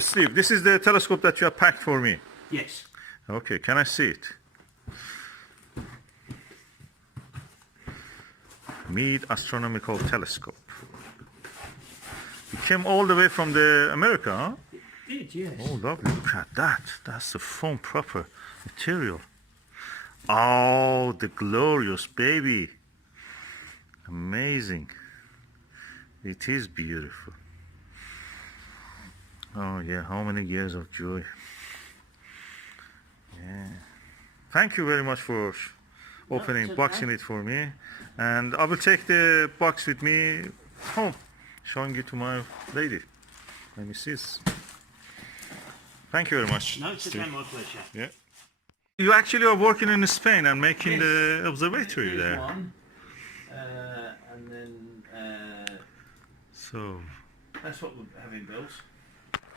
Steve, this is the telescope that you have packed for me. Yes. Okay, can I see it? Meade Astronomical Telescope. It came all the way from the America, huh? It did, yes. Oh, lovely. Look at that. That's the foam proper material. Oh, the glorious baby. Amazing. It is beautiful. Oh, yeah. How many years of joy. Yeah. Thank you very much for opening, boxing it for me. And I will take the box with me home, showing it to my lady. Let me see this. Thank you very much. No, it's okay, my pleasure. Yeah. You actually are working in Spain and making the observatory there. One, and then So. that's what we're having built.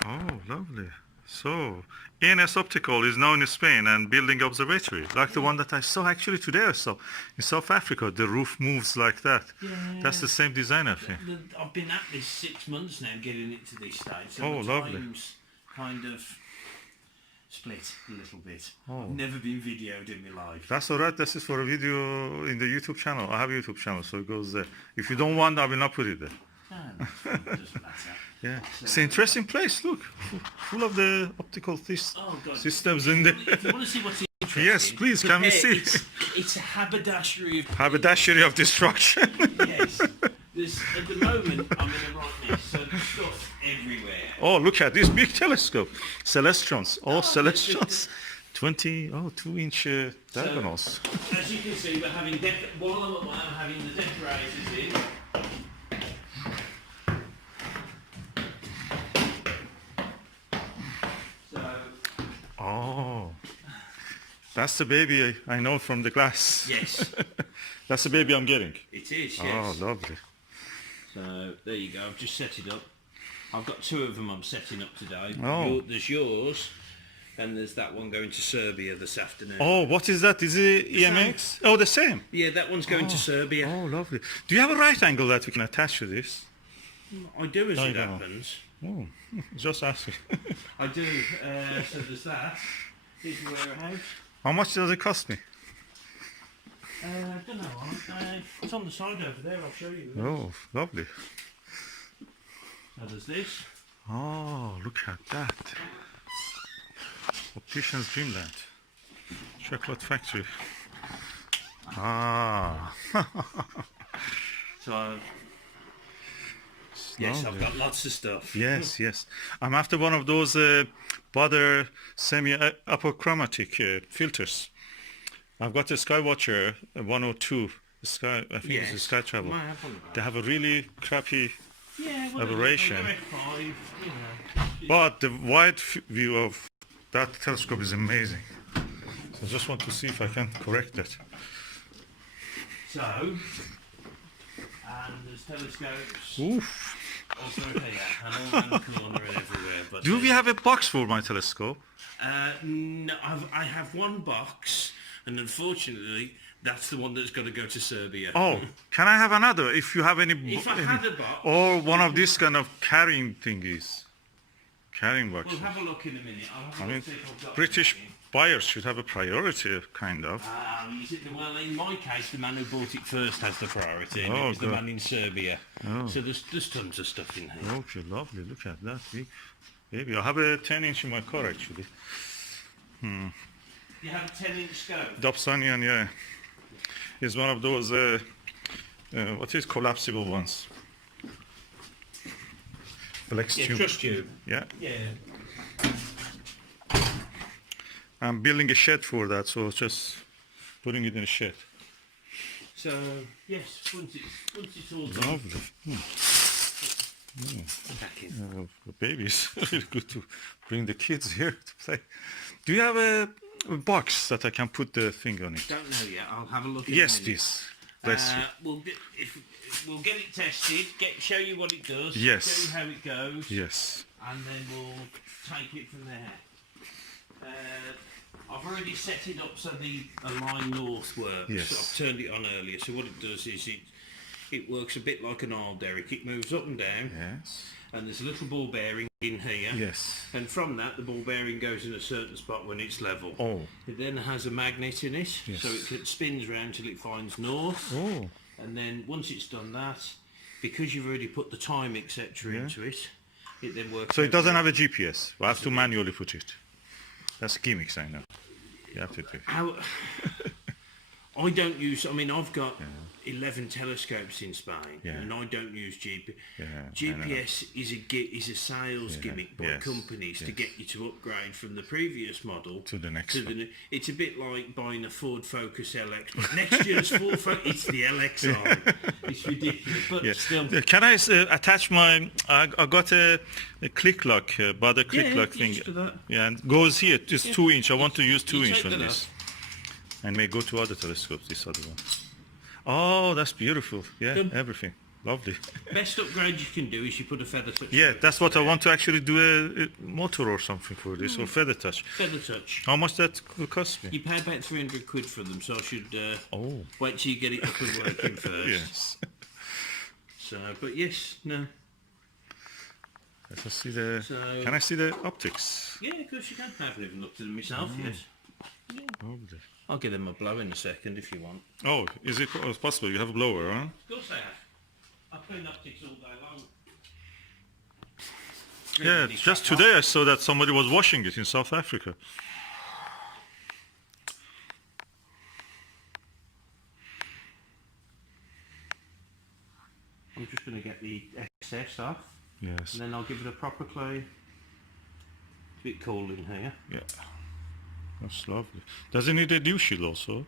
Oh, lovely. So, ENS Optical is now in Spain and building observatory, like the one that I saw actually today I saw in South Africa. The roof moves like that. Yeah. That's the same design, I think. I've been at this 6 months now, getting it to this stage. So Oh, the lovely. time's kind of split a little bit. Oh. I've never been videoed in my life. That's all right. This is for a video in the YouTube channel. I have a YouTube channel, so it goes there. If you don't want, I will not put it there. No, it doesn't matter. Yeah, So, it's an interesting place. Look, full of the optical God. systems in there. If you want to see what's interesting, Yes, please, can we see? It's a haberdashery of Haberdashery of destruction. yes. At the moment, I'm in a right mess, so there's stuff everywhere. Oh, look at this big telescope. Celestials, all celestials. 2-inch diagonals. So, as you can see, we're having while I'm at one, I'm having the decorators in. Oh, that's the baby I know from the glass. Yes. That's the baby I'm getting. It is, yes. Oh, lovely. So, there you go. I've just set it up. I've got 2 of them I'm setting up today. Oh. There's yours, and there's that one going to Serbia this afternoon. Oh, what is that? Is it EMX? Oh, the same. Yeah, that one's going to Serbia. Oh, lovely. Do you have a right angle that we can attach to this? I do, as I it know. happens. Oh, just asking. I do. So there's that. Here's the warehouse. How much does it cost me? I don't know. It's on the side over there. I'll show you. Oh, lovely. So there's this. Oh, look at that. Optician's Dreamland. Chocolate factory. Ah. So yes, I've got lots of stuff. Yes, yes. I'm after one of those Butter semi-apochromatic filters. I've got a Skywatcher 102. Sky, I think it's a Sky Travel. They have a really crappy aberration. F5, you know. But the wide view of that telescope is amazing. So I just want to see if I can correct that. So, and there's telescopes. Oof. Also here, and all around the corner and everywhere. But Do we have a box for my telescope? No, I have one box, and unfortunately, that's the one that's got to go to Serbia. Oh, can I have another? If you have any, If I had a box, or one of these kind of carrying thingies, carrying boxes. we'll have a look in a minute. I'll have a I look mean, see if I've got British anything. buyers should have a priority, kind of. Well, in my case, the man who bought it first has the priority, and Oh, it was the good. man in Serbia. Oh. So there's tons of stuff in here. Okay, lovely. Look at that. Maybe I have a 10-inch in my car, actually. You have a 10-inch scope. Dobsonian, yeah. Is one of those, what is collapsible ones? Flex Yeah, tube. trust tube. Yeah. Yeah. I'm building a shed for that, so just putting it in a shed. So yes, once it's all done. Lovely. Back in. The babies. Really good to bring the kids here to play. Do you have a box that I can put the thing on it? Don't know yet. I'll have a look. Yes, in a minute. please. Bless you. We'll get it tested. Show you what it does. Yes. Show you how it goes. Yes. And then we'll take it from there. I've already set it up so the line north works. Yes. So I've turned it on earlier. So what it does is it works a bit like an oil derrick. It moves up and down, Yes. and there's a little ball bearing in here. Yes. And from that, the ball bearing goes in a certain spot when it's level. Oh. It then has a magnet in it, Yes. so it spins round till it finds north. Oh. And then once it's done that, because you've already put the time, etc. into it, it then works. So it doesn't have a GPS. We have to manually put it. That's gimmicks, I know. You have to do. I don't use. I mean, I've got 11 telescopes in Spain, and I don't use GPS. GPS is a sales gimmick by companies to get you to upgrade from the previous model to the next one. It's a bit like buying a Ford Focus LX, but next year's Ford Focus, it's the LXi. It's ridiculous, but still. Can I attach my? I got a click lock, but a click lock thing. Yeah, and goes here. Just 2 inch. I want to use 2 inch on this. And may go to other telescopes, this other one. Oh, that's beautiful. Yeah, everything. Lovely. Best upgrade you can do is you put a feather touch. Yeah, that's what I want to actually do, a motor or something for this, or feather touch. Feather touch. How much that will cost me? You pay about 300 quid for them, so I should wait till you get it up and working first. Yes. So, but yes, no. Let's see the... can I see the optics? Yeah, of course you can. I haven't even looked at them myself yet. Yeah. Lovely. I'll give them a blow in a second if you want. Oh, is it possible? You have a blower, huh? Of course I have. I clean optics all day long. Yeah, just today I saw that somebody was washing it in South Africa. I'm just going to get the excess off. Yes. And then I'll give it a proper clean. It's a bit cool in here. Yeah. That's lovely. Does it need a dew shield also?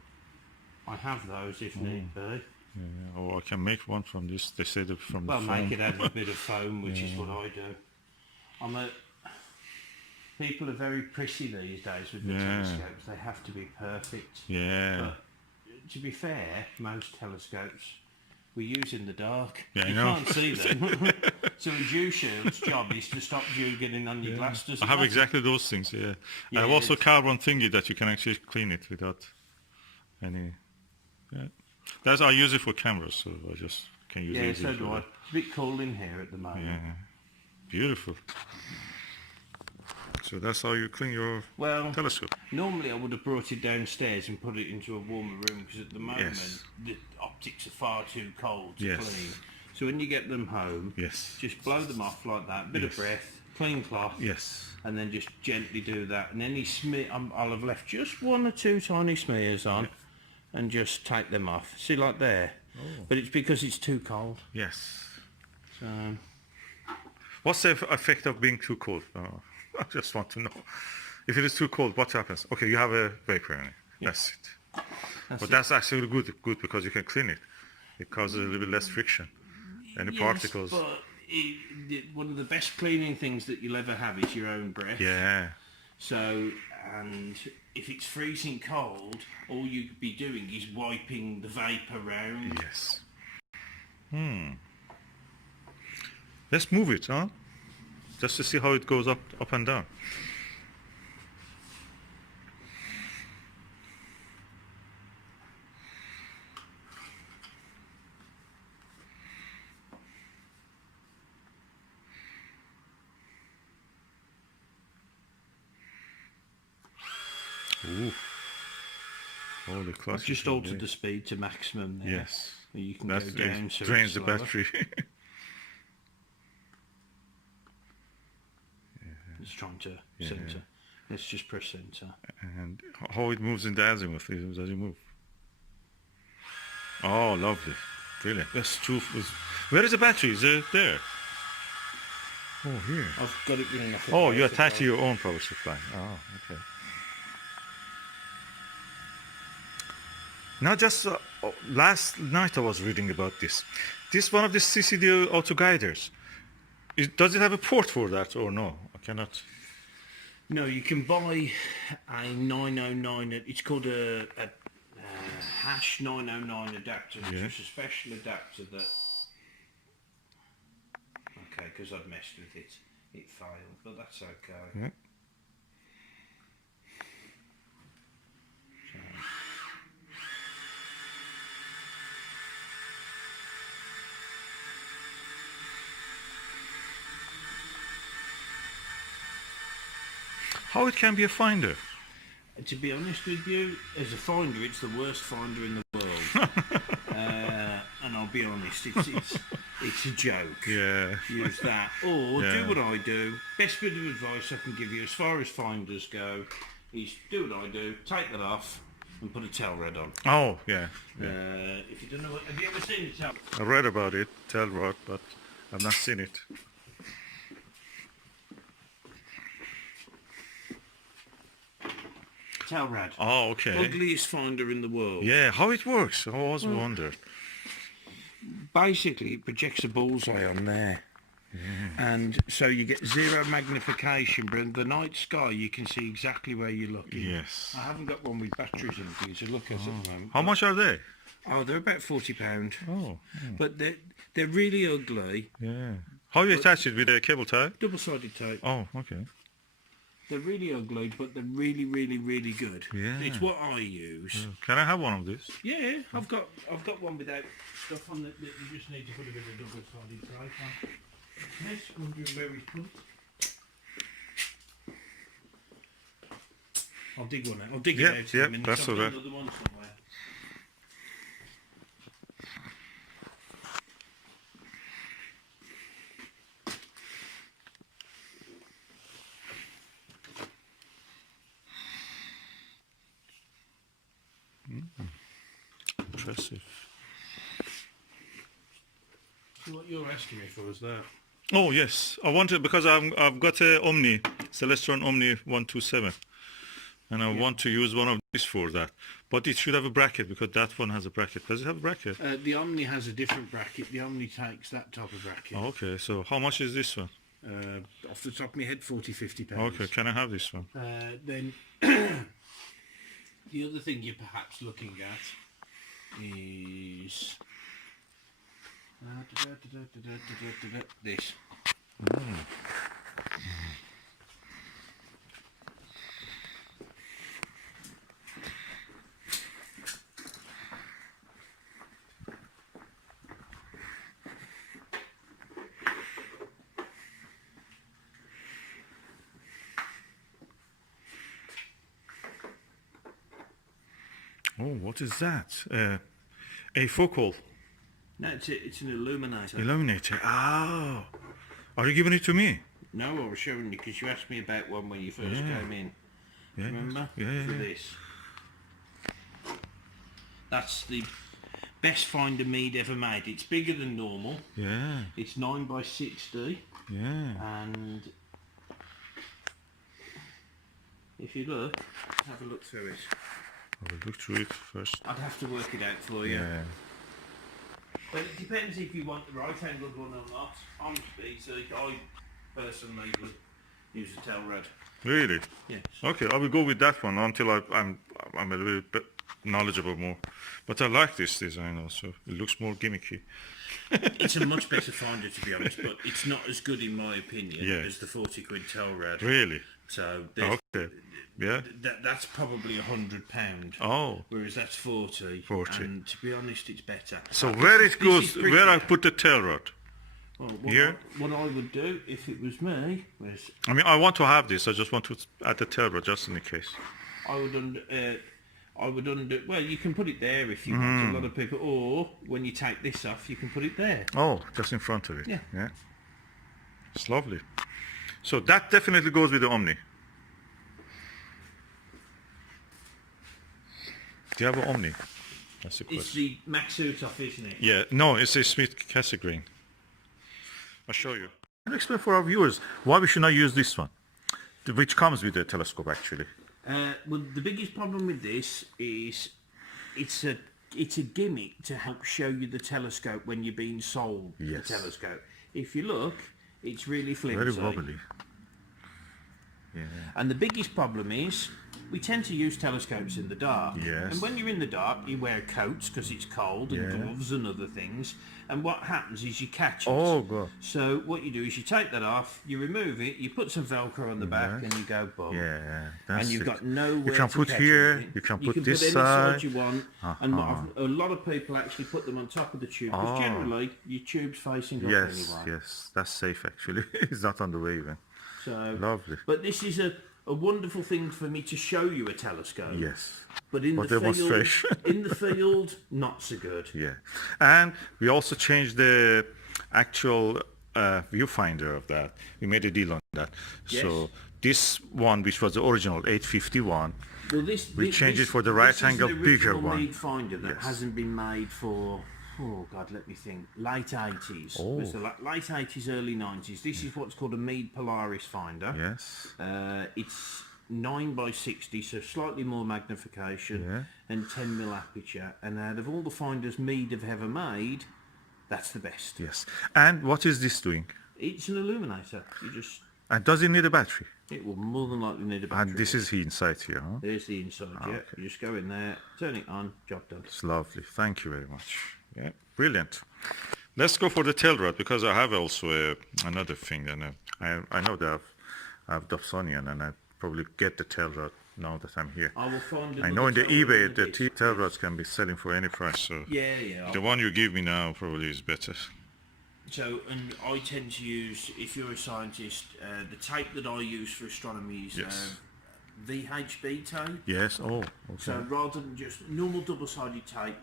I have those if need be. Yeah, or I can make one from this. They say that from the foam. Well, make it out of a bit of foam, which is what I do. People are very prissy these days with the telescopes. They have to be perfect. Yeah. But to be fair, most telescopes we use in the dark. Yeah, you can't see them. So a dew shield's job is to stop dew getting on your glass. I have exactly those things, I have also carbon thingy that you can actually clean it without any... Yeah. I use it for cameras, so I just can use it. Yeah, so do I. It's a bit cold in here at the moment. Yeah. Beautiful. So that's how you clean your telescope. Normally I would have brought it downstairs and put it into a warmer room, because at the moment the optics are far too cold to clean. So when you get them home, just blow them off like that, bit of breath, clean cloth, and then just gently do that. And any smear, I'll have left just 1 or 2 tiny smears on, and just take them off. See, like there. But it's because it's too cold. Yes. So. What's the effect of being too cold? I just want to know. If it is too cold, what happens? Okay, you have a vapor in it. That's it. That's actually good because you can clean it. It causes a little bit less friction. Any particles. But one of the best cleaning things that you'll ever have is your own breath. Yeah. So, and if it's freezing cold, all you'd be doing is wiping the vapour around. Yes. Let's move it, huh? Just to see how it goes up and down. Ooh. Holy class. I've just altered the speed to maximum there. Yes. You can go down so drains the battery. It's trying to centre. Let's just press centre. And how it moves in the azimuth, does it move? Oh, lovely. Brilliant. That's true. Where is the battery? Is it there? Oh, here. I've got it running off. Oh, you attach to your own power supply. Oh, okay. Now, just last night I was reading about this. This one of the CCD auto guiders. Does it have a port for that or no? I cannot. No, you can buy a 909. It's called a hash 909 adapter, which is a special adapter that. Okay, because I'd messed with it, it failed, but that's okay. Yeah. How it can be a finder? To be honest with you, as a finder, it's the worst finder in the world. And I'll be honest, it's a joke. Yeah. Use that. Or do what I do. Best bit of advice I can give you as far as finders go is do what I do, take that off and put a tail rod on. Oh, yeah. If you don't know have you ever seen a tail? I read about it, tail rod, but I've not seen it. Tail rod. Oh, okay. Ugliest finder in the world. Yeah, how it works? I always wondered. Basically, it projects a bullseye on there. And so you get zero magnification, but in the night sky you can see exactly where you're looking. Yes. I haven't got one with batteries in for you to look at the moment. How much are they? Oh, they're about £40. Oh. But they're really ugly. Yeah. How you attach it with a cable tie? Double-sided tape. Oh, okay. They're really ugly, but they're really, really, really good. Yeah. It's what I use. Can I have one of these? Yeah, I've got one without stuff on that you just need to put a bit of double-sided tape on. Yes, wondering where he's put it. I'll dig one out. I'll dig it out in a minute. That's all right. Another one somewhere. Impressive. So what you're asking me for is that? Oh yes, I wanted because I've got a Omni Celestron Omni 127, and I want to use one of these for that. But it should have a bracket because that one has a bracket. Does it have a bracket? The Omni has a different bracket. The Omni takes that type of bracket. Oh, okay, so how much is this one? Off the top of my head, £40–50. Okay, can I have this one? Then the other thing you're perhaps looking at is this. Oh, what is that? A focal. No, it's an illuminator. Illuminator. Oh. Are you giving it to me? No, I was showing you because you asked me about one when you first came in. Yeah. Remember? Yeah. For this. That's the best finder Meade ever made. It's bigger than normal. Yeah. It's 9x60. Yeah. And if you look, have a look through it. I will look through it first. I'd have to work it out for you. Yeah. But it depends if you want the right-angled one or not. On speed, I personally would use a tail rod. Really? Yes. Okay, I will go with that one until I'm a little bit knowledgeable more. But I like this design also. It looks more gimmicky. It's a much better finder, to be honest, but it's not as good in my opinion as the 40 quid tail rod. Really? So okay. Yeah. That's probably £100. Oh. Whereas that's 40. And to be honest, it's better. So where it goes, where I put the tail rod? Well, here? What I would do if it was me was... I mean, I want to have this. I just want to add the tail rod just in case. I would undo... Well, you can put it there if you want. A lot of people... Or when you take this off, you can put it there. Oh, just in front of it. Yeah. It's lovely. So that definitely goes with the Omni. Do you have an Omni? That's the question. It's the Max Suitoff, isn't it? Yeah, no, it's a Schmidt Cassegrain. I'll show you. Can you explain for our viewers why we should not use this one, which comes with the telescope actually? Well, the biggest problem with this is it's a gimmick to help show you the telescope when you're being sold the telescope. If you look, it's really flimsy. Very wobbly. Yeah. And the biggest problem is we tend to use telescopes in the dark. Yes. And when you're in the dark, you wear coats because it's cold and gloves and other things. And what happens is you catch it. Oh, God. So what you do is you take that off, you remove it, you put some Velcro on the back, and you go boom. Yeah, and you've got nowhere you can to put catch here, anything. you can You put can this put any side. side you want. And a lot of people actually put them on top of the tube because generally your tube's facing up anyway. Yes, that's safe actually. It's not on the way even. So lovely. But this is a wonderful thing for me to show you a telescope. Yes. But in the field, not so good. Yeah. And we also changed the actual viewfinder of that. We made a deal on that. Yes. So this one, which was the original 851, well, we changed it for the right angle bigger one. Meade finder that hasn't been made for, oh God, let me think, late 80s. Oh. It was the late 80s, early 90s. This is what's called a Meade Polaris finder. Yes. It's 9x60, so slightly more magnification, and 10mm aperture. And out of all the finders Meade have ever made, that's the best. Yes. And what is this doing? It's an illuminator. You just. And does it need a battery? It will more than likely need a battery. And this is the inside here, huh? There's the inside, Okay. You just go in there, turn it on, job done. It's lovely. Thank you very much. Yeah, brilliant. Let's go for the tail rod, because I have also another thing. And I know that I have Dobsonian, and I probably get the tail rod now that I'm here. I will find. I know in the eBay the tail rods can be selling for any price. So yeah. the one you give me now probably is better. So, and I tend to use, if you're a scientist, the tape that I use for astronomy is VHB tape. Yes, oh, okay. So rather than just normal double-sided tape,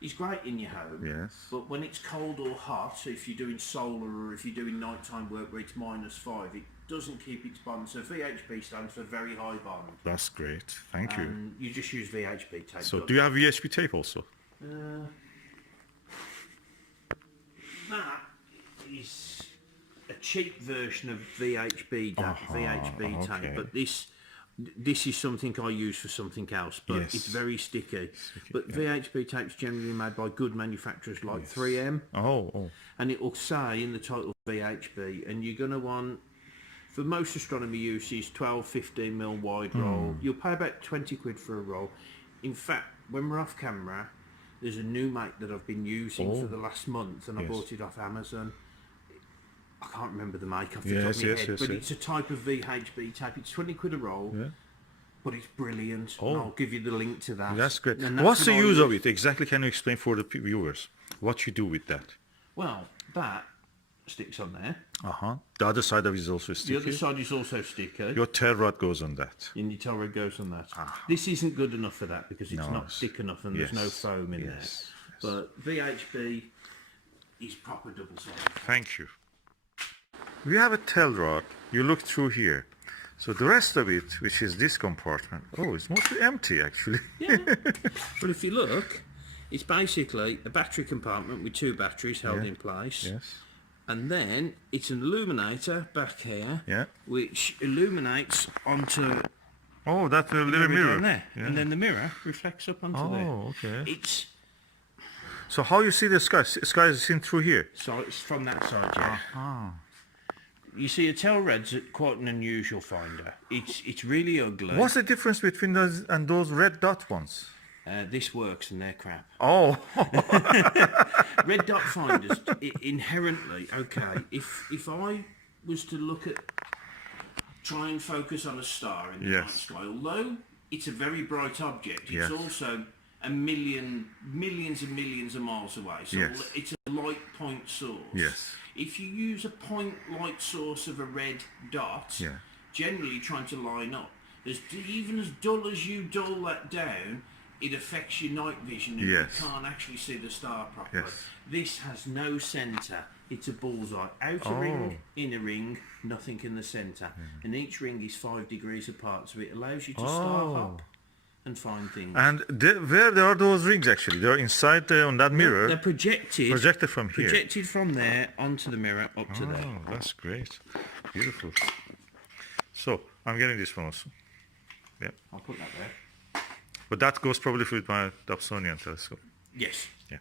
it's great in your home. Yes. But when it's cold or hot, so if you're doing solar or if you're doing nighttime work where it's -5, it doesn't keep its bond. So VHB stands for very high bond. That's great. Thank you. You just use VHB tape. So do you have VHB tape also? That is a cheap version of VHB tape, but this is something I use for something else, but it's very sticky. But VHB tape's generally made by good manufacturers like 3M. And it will say in the title VHB, and you're going to want, for most astronomy uses, 12-15mm wide roll. You'll pay about 20 quid for a roll. In fact, when we're off camera, there's a new mate that I've been using for the last month, and I bought it off Amazon. I can't remember the make off the top of my head, but it's a type of VHB tape. It's 20 quid a roll, but it's brilliant. And I'll give you the link to that. That's great. What's the use of it? Exactly, can you explain for the viewers what you do with that? Well, that sticks on there. The other side of it is also sticky. The other side is also sticky. Your tail rod goes on that. And your tail rod goes on that. This isn't good enough for that because it's not thick enough and there's no foam in there. But VHB is proper double-sided. Thank you. We have a tail rod. You look through here. So the rest of it, which is this compartment, it's mostly empty actually. Well, if you look, it's basically a battery compartment with 2 batteries held in place. And then it's an illuminator back here, which illuminates onto. Oh, that's a little mirror. There. And then the mirror reflects up onto there. Oh, okay. It's. So how you see the sky? The sky is seen through here. So it's from that side, You see, a tail rod's quite an unusual finder. It's really ugly. What's the difference between those and those red dot ones? This works and they're crap. Red dot finders, inherently, if I was to look at, try and focus on a star in the night sky, although it's a very bright object, it's also millions and millions of miles away, so it's a light point source. If you use a point light source of a red dot, generally trying to line up, even as dull as you dull that down, it affects your night vision and you can't actually see the star properly. This has no centre. It's a bullseye. Outer ring, inner ring, nothing in the centre. And each ring is 5 degrees apart, so it allows you to star hop and find things. And where are those rings actually? They're inside on that mirror? They're projected. Projected from here? Projected from there onto the mirror up to there. Oh, that's great. Beautiful. So, I'm getting this one also. I'll put that there. But that goes probably with my Dobsonian telescope. Yes. Yeah.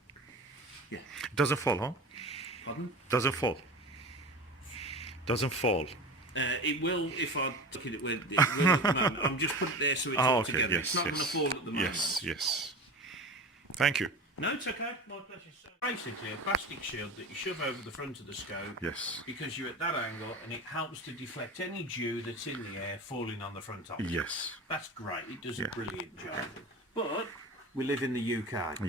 It doesn't fall, huh? Pardon? Doesn't fall. Doesn't fall. It will if I look at it with it will at the moment. I'm just putting it there so it's all together. It's not going to fall at the moment. Yes. Thank you. No, it's okay. My pleasure. So basically a plastic shield that you shove over the front of the scope. Because you're at that angle and it helps to deflect any dew that's in the air falling on the front of it. That's great. It does a brilliant job. But we live in the UK.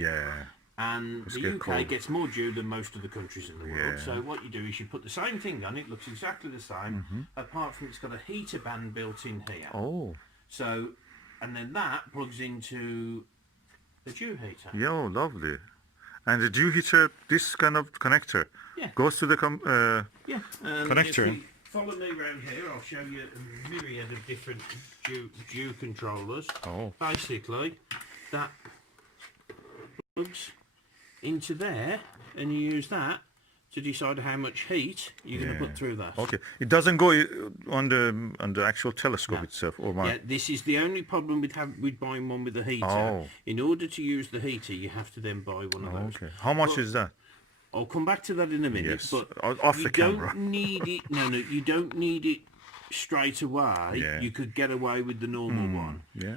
And It's the get UK cold. gets more dew than most of the countries in the world. Yeah. So what you do is you put the same thing on, it looks exactly the same, apart from it's got a heater band built in here. Oh. So, and then that plugs into the dew heater. Yeah, oh, lovely. And the dew heater, this kind of connector, Yeah. goes to the Yeah. And connector. if you follow me around here, I'll show you a myriad of different dew controllers. Oh. Basically, that plugs into there, and you use that to decide how much heat you're going to put through that. Okay. It doesn't go on the actual telescope itself, or Yeah, this is the only problem with buying one with a heater. Oh. In order to use the heater, you have to then buy one of those. Okay. How much is that? I'll come back to that in a minute. Yes. But Off you the camera. don't need it. No, you don't need it straight away. Yeah. You could get away with the normal one. Yeah.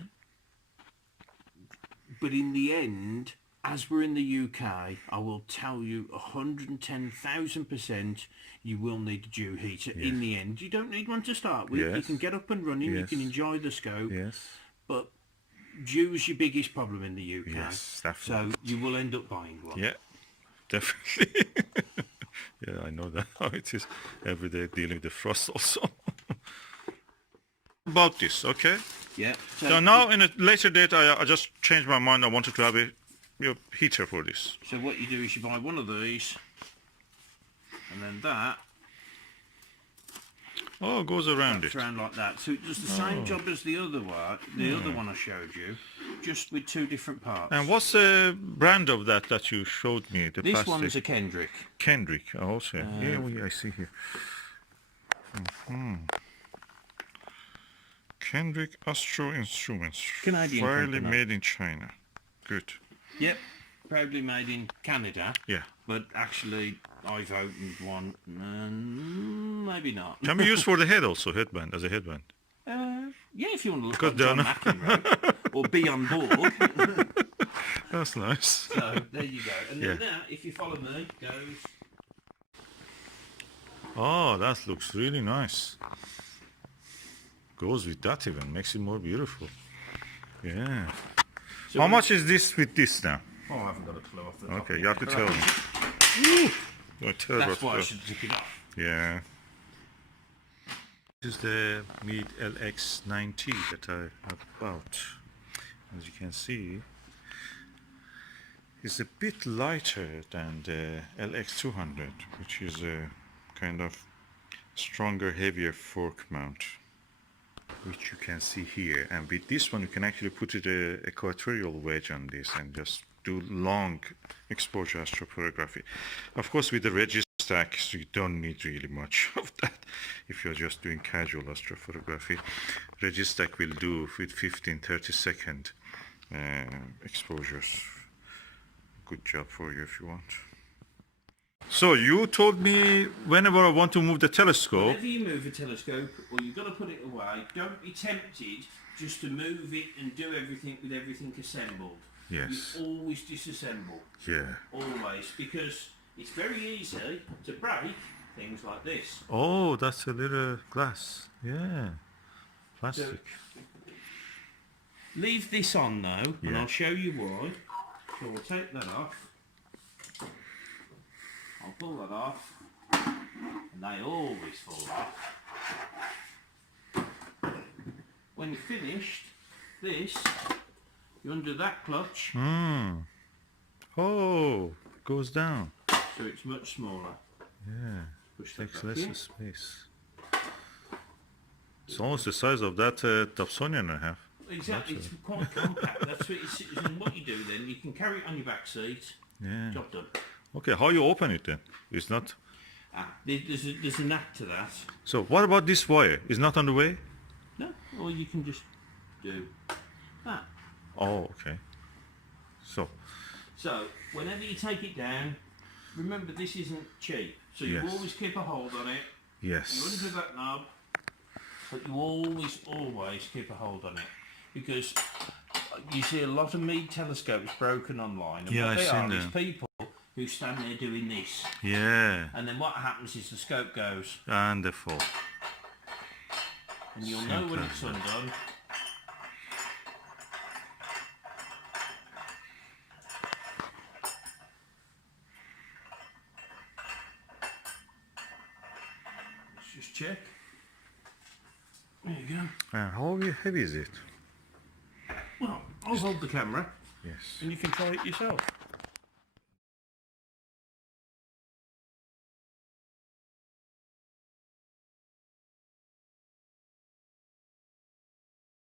But in the end, as we're in the UK, I will tell you 110,000% you will need a dew heater in the end. You don't need one to start with. You Yes. can get up and running. You Yes. can enjoy the scope. Yes. But dew's your biggest problem in the UK. Yes, definitely. So you will end up buying one. Yeah, definitely. Yeah, I know that how it is every day dealing with the frost also. About this, okay? Yeah. So now in a later date, I just changed my mind. I wanted to have a heater for this. So what you do is you buy one of these, and then that Oh, it goes around wraps it. around like that. So it does the same job as the other one, other one I showed you, just with two different parts. And what's the brand of that you showed me? The This plastic? one's a Kendrick. Kendrick. Also, yeah, I see here. Kendrick Astro Instruments. Canadian Fairly company. made in China. Good. Yep, proudly made in Canada. Yeah. But actually, I've opened one, maybe not. Can be used for the head also, headband, as a headband. Yeah, if you want to look Because like they're John not- McEnroe or be on board. That's nice. So there you go. And then Yeah. that, if you follow me, goes. Oh, that looks really nice. Goes with that even, makes it more beautiful. Yeah. So How much is this with this now? Oh, I haven't got a clue off the top. Okay, you have to tell me. Don't tell That's us why I first. should take it off. Yeah. This is the Meade LX90 that I have bought. As you can see, it's a bit lighter than the LX200, which is a kind of stronger, heavier fork mount, which you can see here. And with this one, you can actually put it a equatorial wedge on this and just do long exposure astrophotography. Of course, with the Registack, you don't need really much of that if you're just doing casual astrophotography. Registack will do with 15-30 second exposures. Good job for you if you want. So you told me whenever I want to move the telescope. Whenever you move a telescope, or you've got to put it away, don't be tempted just to move it and do everything with everything assembled. Yes. You always disassemble. Yeah. Always, because it's very easy to break things like this. Oh, that's a little glass. Yeah. Plastic. Leave this on though, and Yeah. I'll show you why. So we'll take that off. I'll pull that off, and they always fall off. When you're finished, this, you undo that clutch, Oh, goes down. so it's much smaller. Yeah. Push that Takes back less in. space. It's almost the size of that Dobsonian I have. Exactly, it's quite compact. That's what it's, and what you do then, you can carry it on your back seat. Yeah. Job done. Okay, how you open it then? It's not. There's a knack to that. So what about this wire? It's not on the way? No, or you can just do that. Oh, okay. So, So, whenever you take it down, remember this isn't cheap. So you Yes. always keep a hold on it. You yes. undo that knob, but you always keep a hold on it. Because you see a lot of Meade telescopes broken online. And Yeah, what I've they seen are is them. people who stand there doing this. Yeah. And then what happens is the scope goes. And the fall. And you'll know when it's undone. Just check. There you go. And how heavy is it? Well, I'll hold the camera. Yes. And you can try it yourself.